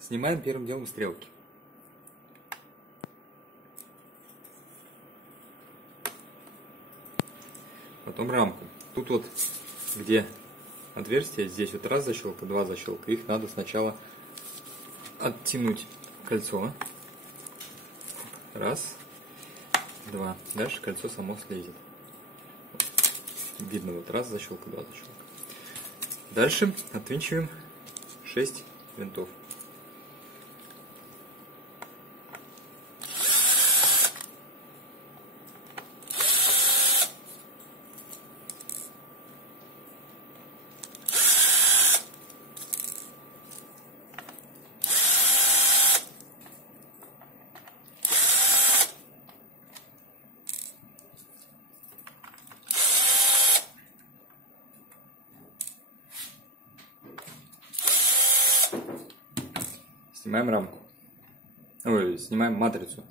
Снимаем первым делом стрелки. Потом рамку. Тут вот, где отверстие, здесь вот раз защелка, два защелка. Их надо сначала оттянуть кольцо. Раз, два. Дальше кольцо само слезет. Видно вот раз защелка, два защелка. Дальше отвинчиваем 6 винтов. Снимаем рамку. Ой, снимаем матрицу.